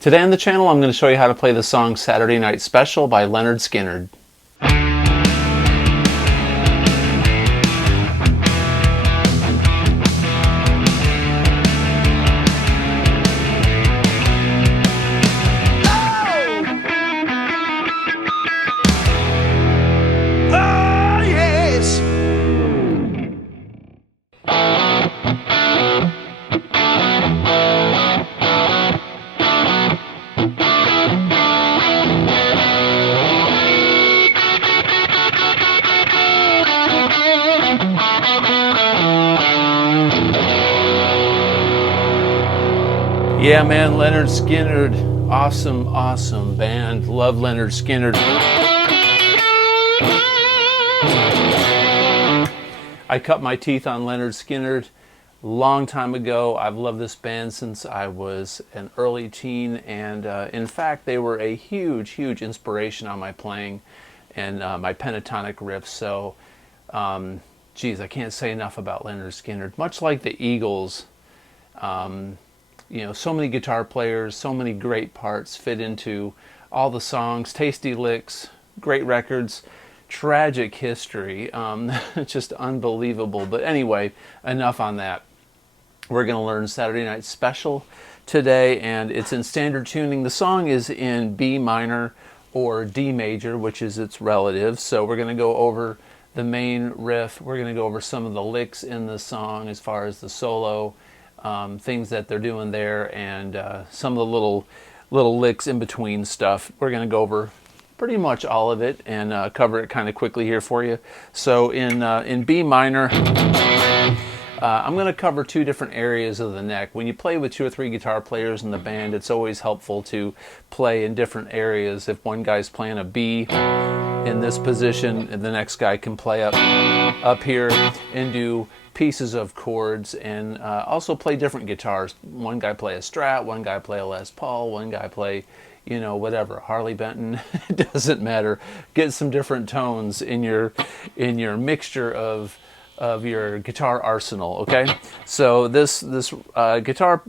Today on the channel, I'm going to show you how to play the song Saturday Night Special by Lynyrd Skynyrd. Yeah, man, Lynyrd Skynyrd, awesome band. Love Lynyrd Skynyrd. I cut my teeth on Lynyrd Skynyrd a long time ago. I've loved this band since I was an early teen, and in fact, they were a huge inspiration on my playing and my pentatonic riffs. So, geez, I can't say enough about Lynyrd Skynyrd. Much like the Eagles, you know, so many guitar players, so many great parts fit into all the songs, tasty licks, great records, tragic history, just unbelievable. But anyway, enough on that. We're going to learn Saturday Night Special today, and it's in standard tuning. The song is in B minor or D major, which is its relative. So we're going to go over the main riff. We're going to go over some of the licks in the song as far as the solo, things that they're doing there, and some of the little licks in between stuff. We're going to go over pretty much all of it and cover it kind of quickly here for you. So in B minor, I'm going to cover two different areas of the neck. When you play with two or three guitar players in the band, it's always helpful to play in different areas. If one guy's playing a B in this position, and the next guy can play up here and do pieces of chords, and also play different guitars. One guy play a Strat, one guy play a Les Paul, one guy play, you know, whatever, Harley Benton. It doesn't matter. Get some different tones in your mixture of your guitar arsenal. Okay, so this guitar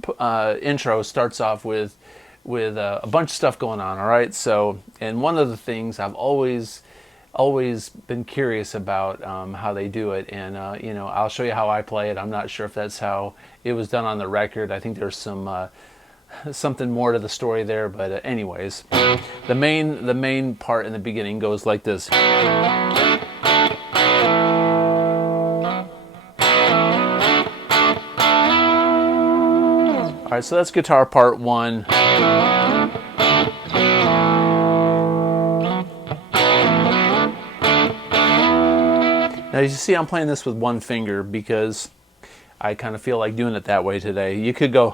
intro starts off with a bunch of stuff going on. All right, so, and one of the things I've always been curious about how they do it, and you know, I'll show you how I play it. I'm not sure if that's how it was done on the record. I think there's some something more to the story there, but anyways, the main part in the beginning goes like this. All right, so that's guitar part one. Now, as you see, I'm playing this with one finger because I kind of feel like doing it that way today. You could go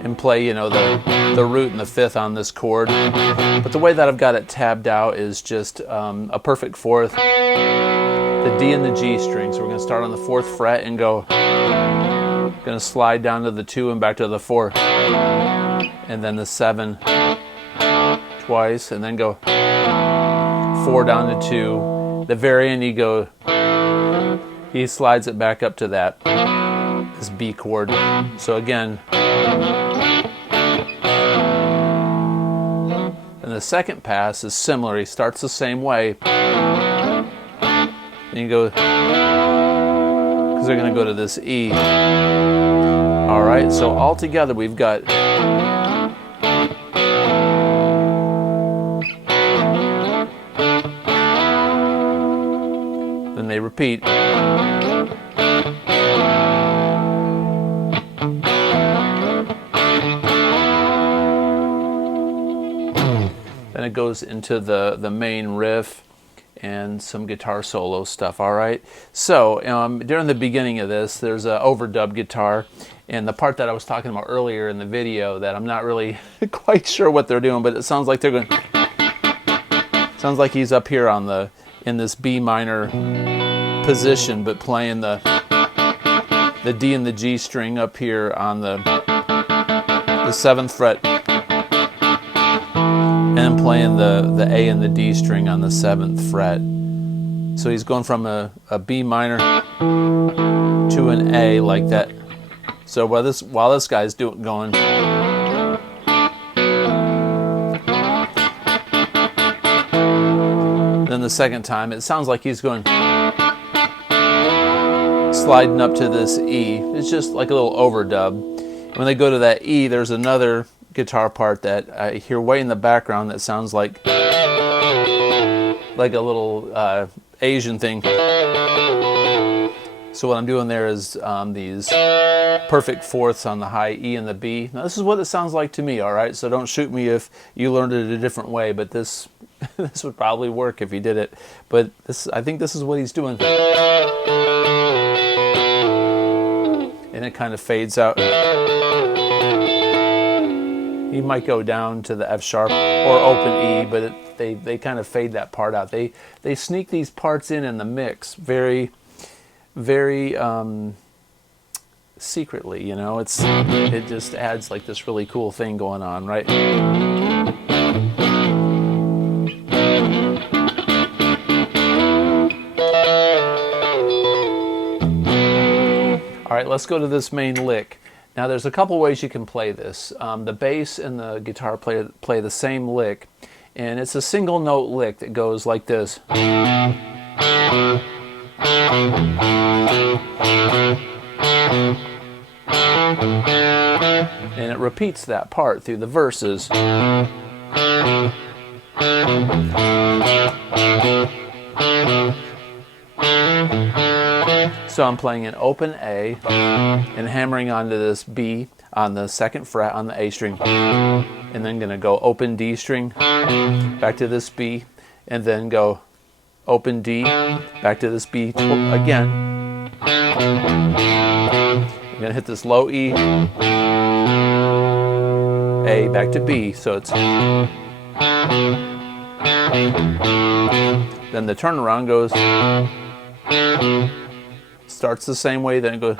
and play, you know, the root and the fifth on this chord. But the way that I've got it tabbed out is just a perfect fourth, the D and the G string. So we're going to start on the 4th fret and go, going to slide down to the 2 and back to the 4. And then the 7 twice, and then go 4 down to 2. The very end, he slides it back up to that, this B chord. So again, and the second pass is similar. He starts the same way. And you go, because they're going to go to this E. All right, so all together we've got they repeat. Then it goes into the main riff and some guitar solo stuff. All right, so during the beginning of this, there's an overdub guitar, and the part that I was talking about earlier in the video that I'm not really quite sure what they're doing, but it sounds like they're going. Sounds like he's up here on in this B minor position, but playing the D and the G string up here on the 7th fret, and playing the A and the D string on the 7th fret. So he's going from a B minor to an A like that. So while this guy's going, then the second time it sounds like he's going sliding up to this E. It's just like a little overdub. When they go to that E, there's another guitar part that I hear way in the background that sounds like a little Asian thing. So what I'm doing there is these perfect fourths on the high E and the B. Now this is what it sounds like to me, all right? So don't shoot me if you learned it a different way, but this this would probably work if you did it. But I think this is what he's doing. And it kind of fades out. He might go down to the F sharp or open E, but they kind of fade that part out. They sneak these parts in the mix very, very secretly, you know. It just adds like this really cool thing going on, right? All right, let's go to this main lick. Now there's a couple ways you can play this. The bass and the guitar play the same lick, and it's a single note lick that goes like this. And it repeats that part through the verses. So I'm playing an open A and hammering onto this B on the second fret on the A string, and then going to go open D string, back to this B, and then go open D, back to this B again. I'm going to hit this low E, A, back to B, so it's... Then the turnaround goes... Starts the same way, then it goes...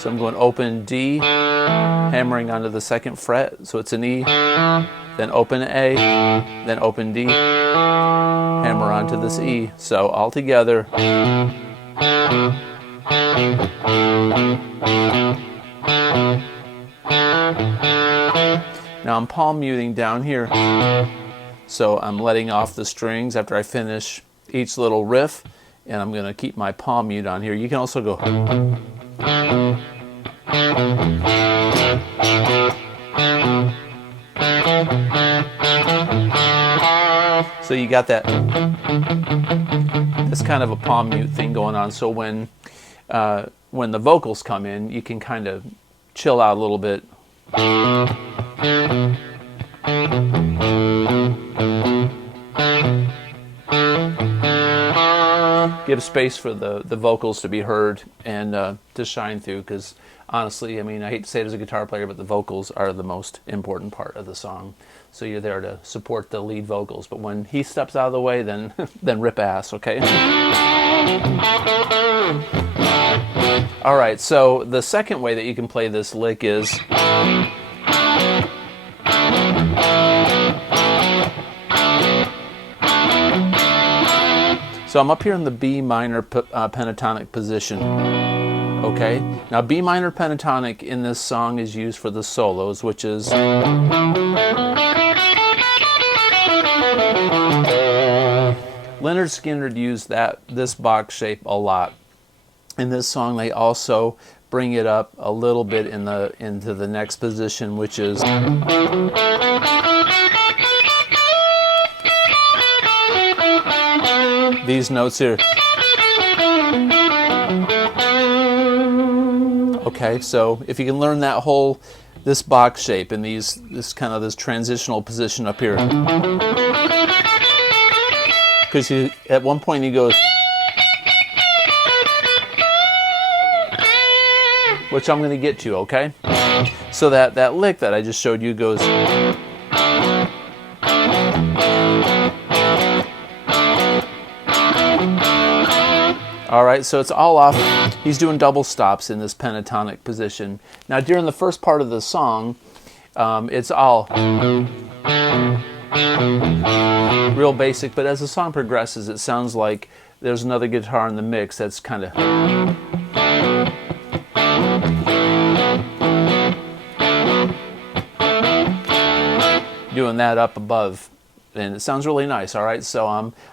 So I'm going open D, hammering onto the second fret, so it's an E, then open A, then open D, hammer onto this E. So all together... Now I'm palm muting down here, so I'm letting off the strings after I finish each little riff, and I'm going to keep my palm mute on here. You can also go... So you got that, this kind of a palm mute thing going on, so when the vocals come in, you can kind of chill out a little bit. Give space for the vocals to be heard and to shine through, because honestly, I mean, I hate to say it as a guitar player, but the vocals are the most important part of the song. So you're there to support the lead vocals, but when he steps out of the way, then then rip ass, okay? All right, so the second way that you can play this lick is... So I'm up here in the B minor pentatonic position, okay? Now B minor pentatonic in this song is used for the solos, which is... Lynyrd Skynyrd used this box shape a lot. In this song they also bring it up a little bit into the next position, which is... These notes here. Okay, so if you can learn that this box shape and this transitional position up here. Because at one point he goes, which I'm going to get to, okay? So that lick that I just showed you goes... All right, so it's all off. He's doing double stops in this pentatonic position. Now, during the first part of the song, it's all... Real basic, but as the song progresses, it sounds like there's another guitar in the mix that's kind of doing that up above, and it sounds really nice. All right, so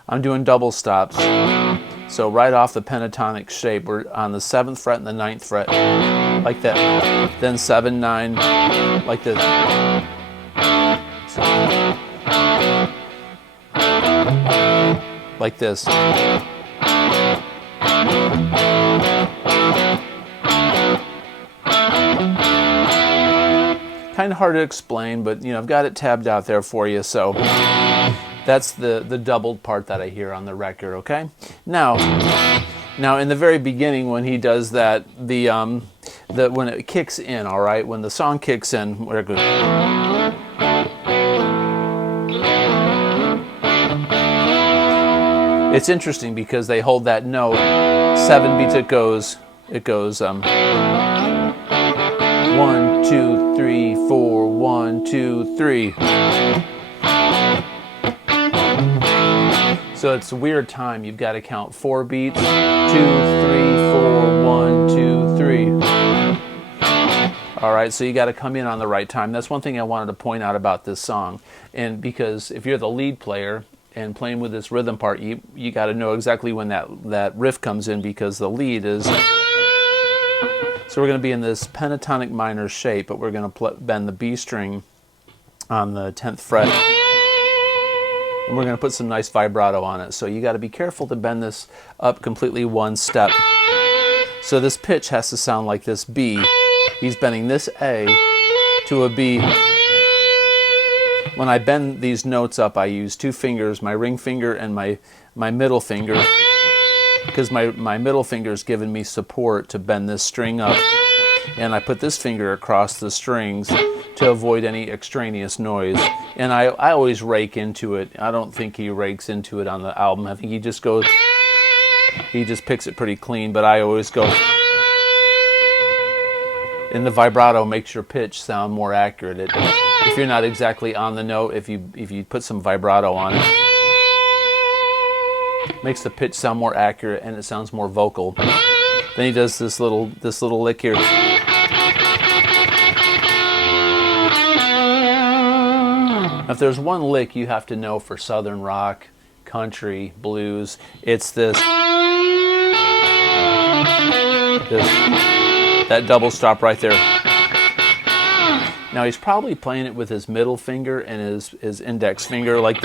I'm doing double stops. So right off the pentatonic shape, we're on the 7th fret and the 9th fret, like that. Then 7, 9, like this. Like this. Kind of hard to explain, but I've got it tabbed out there for you. So that's the doubled part that I hear on the record. Okay. Now in the very beginning, when he does that, when it kicks in, all right, when the song kicks in, where it goes. It's interesting because they hold that note 7 beats. It goes 1, 2, 3, 4, 1, 2, 3. So it's a weird time. You've got to count 4 beats. 2, 3, 4, 1, 2, 3. All right, so you got to come in on the right time. That's one thing I wanted to point out about this song. And because if you're the lead player and playing with this rhythm part, you got to know exactly when that riff comes in, because the lead is. So we're going to be in this pentatonic minor shape, but we're going to bend the B string on the 10th fret, and we're going to put some nice vibrato on it. So you got to be careful to bend this up completely one step. So this pitch has to sound like this B. He's bending this A to a B. When I bend these notes up, I use 2 fingers, my ring finger and my middle finger, because my middle finger is giving me support to bend this string up. And I put this finger across the strings to avoid any extraneous noise. And I always rake into it. I don't think he rakes into it on the album. I think he just picks it pretty clean, but I always go. And the vibrato makes your pitch sound more accurate. If you're not exactly on the note, if you put some vibrato on it, makes the pitch sound more accurate and it sounds more vocal. Then he does this little lick here. If there's one lick you have to know for Southern rock, country, blues, it's that double stop right there. Now he's probably playing it with his middle finger and his index finger, like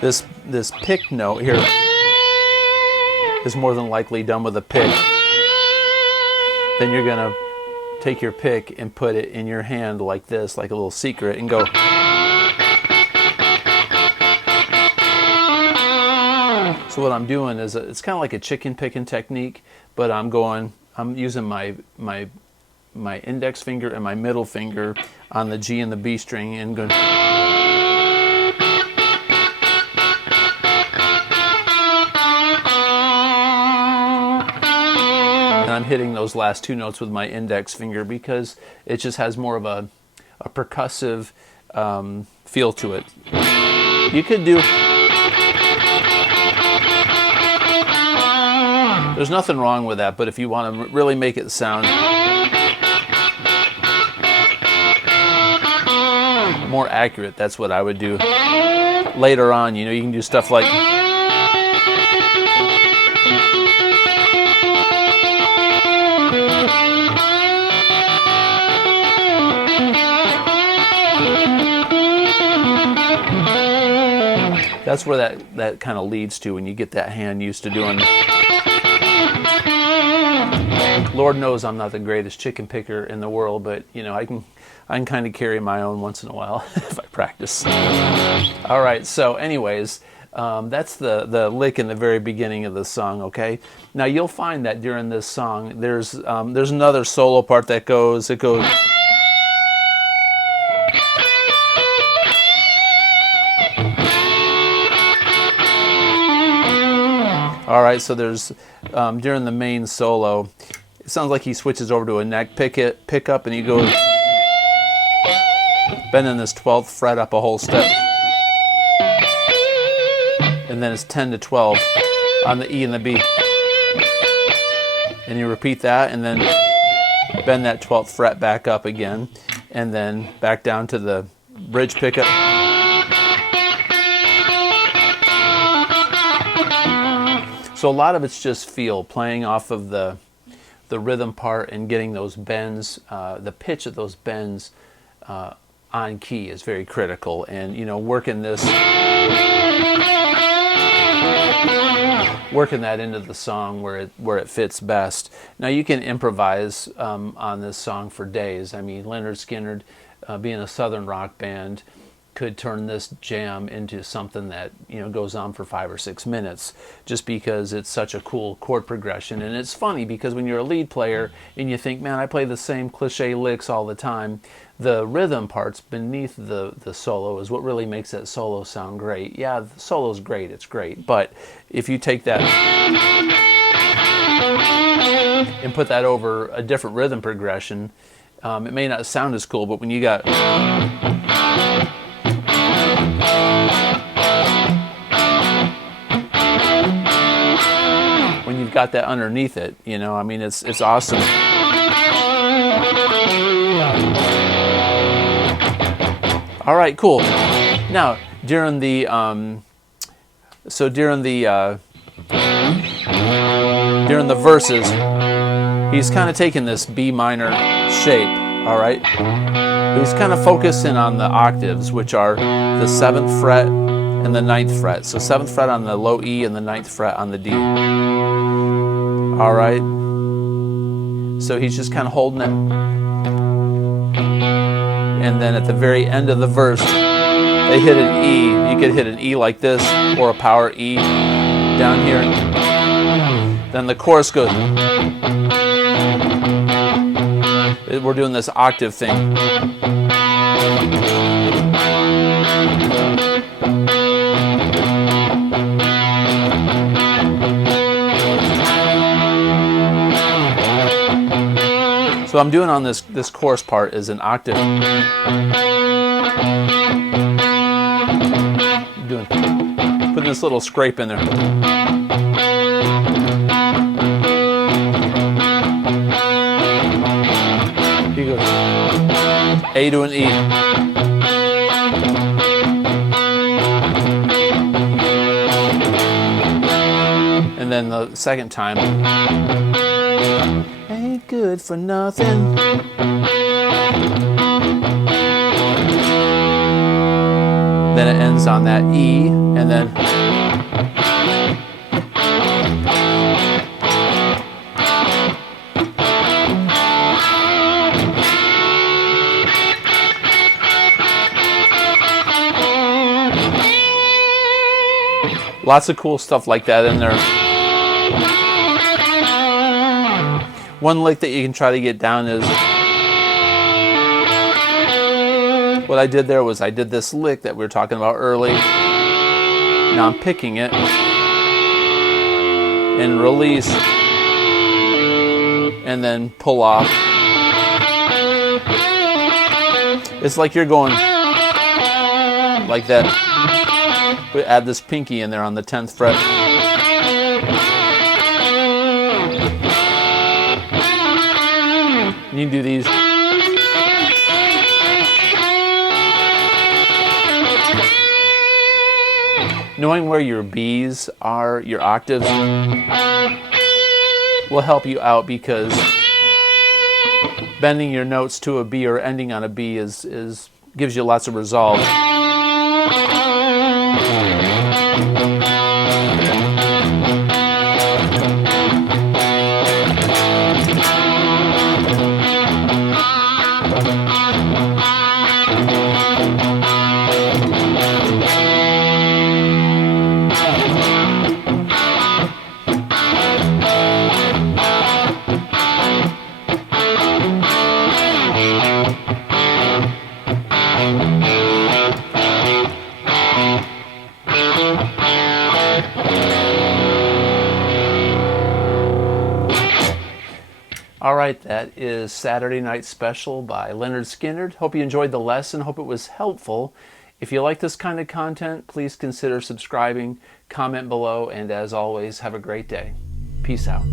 this pick note here is more than likely done with a pick. Then you're gonna take your pick and put it in your hand like this, like a little secret, and go. So what I'm doing is it's kind of like a chicken picking technique, but I'm using my index finger and my middle finger on the G and the B string and going. And I'm hitting those last 2 notes with my index finger because it just has more of a percussive feel to it. You could do. There's nothing wrong with that, but if you want to really make it sound more accurate, that's what I would do. Later on, you can do stuff like. That's where that kind of leads to when you get that hand used to doing. Lord knows I'm not the greatest chicken picker in the world, but I can kind of carry my own once in a while if I practice. All right, so anyways, that's the lick in the very beginning of the song. Okay, now you'll find that during this song there's another solo part that goes. It goes. All right, so there's during the main solo, it sounds like he switches over to a neck pickup, and he goes. bending this 12th fret up a whole step. And then it's 10 to 12 on the E and the B. And you repeat that, and then bend that 12th fret back up again, and then back down to the bridge pickup. So a lot of it's just feel, playing off of the rhythm part and getting those bends, the pitch of those bends on key is very critical. And working that into the song where it fits best. Now you can improvise on this song for days. I mean, Lynyrd Skynyrd, being a southern rock band, could turn this jam into something that goes on for 5 or 6 minutes, just because it's such a cool chord progression. And it's funny because when you're a lead player and you think, man, I play the same cliche licks all the time, the rhythm parts beneath the solo is what really makes that solo sound great. Yeah, the solo's great, it's great, but if you take that and put that over a different rhythm progression, it may not sound as cool, but when you got you've got that underneath it, I mean, it's awesome. All right, cool. Now during the verses, he's kind of taking this B minor shape. All right, he's kind of focusing on the octaves, which are the 7th fret and the 9th fret. So 7th fret on the low E and the 9th fret on the D. All right. So he's just kind of holding it. And then at the very end of the verse, they hit an E. You could hit an E like this, or a power E down here. Then the chorus goes. We're doing this octave thing. So I'm doing on this chorus part is an octave. Putting this little scrape in there. He goes A to an E. And then the second time, ain't good for nothing. Then it ends on that E, and then lots of cool stuff like that in there. One lick that you can try to get down is, what I did there was I did this lick that we were talking about early. Now I'm picking it and release and then pull off. It's like you're going like that. We add this pinky in there on the 10th fret. You can do these. Knowing where your B's are, your octaves, will help you out, because bending your notes to a B or ending on a B gives you lots of resolve. All right, that is Saturday Night Special by Lynyrd Skynyrd. Hope you enjoyed the lesson. Hope it was helpful. If you like this kind of content, please consider subscribing, comment below, and as always, have a great day. Peace out.